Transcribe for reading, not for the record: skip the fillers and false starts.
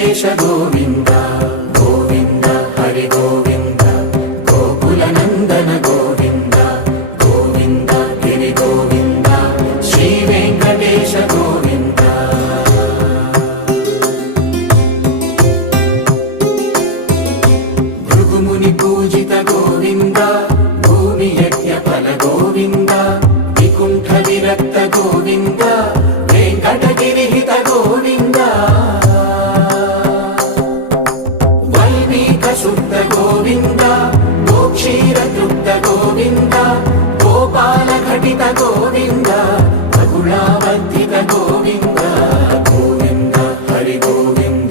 ವೆಂಕಟೇಶ ಗೋವಿಂದ ಗೋವಿಂದ ಹರಿ ಗೋವಿಂದ ಗೋಕುಲ ನಂದನ ಗೋವಿಂದ ಗೋವಿಂದ ಗಿರಿ ಗೋವಿಂದ ಶ್ರೀ ವೆಂಕಟೇಶ ಗೋವಿಂದ ಭೃಗುಮುನಿ ಪೂಜಿತ ಗೋವಿಂದ ಭೂಮಿ ಯಜ್ಞ ಫಲ ಗೋವಿಂದ ವಿಕುಂಠ ವಿರಕ್ತ ಗೋವಿಂದ ವೆಂಕಟಗಿರಿ ಹಿತ ಗೋವಿಂದ ವಲ್ಮೀಕ ಶುದ್ಧ ಗೋವಿಂದ ಗೋಕ್ಷೀರ ತೃಪ್ತ ಗೋವಿಂದ ಗೋಪಾಲ ಘಟಿತ ಗೋವಿಂದ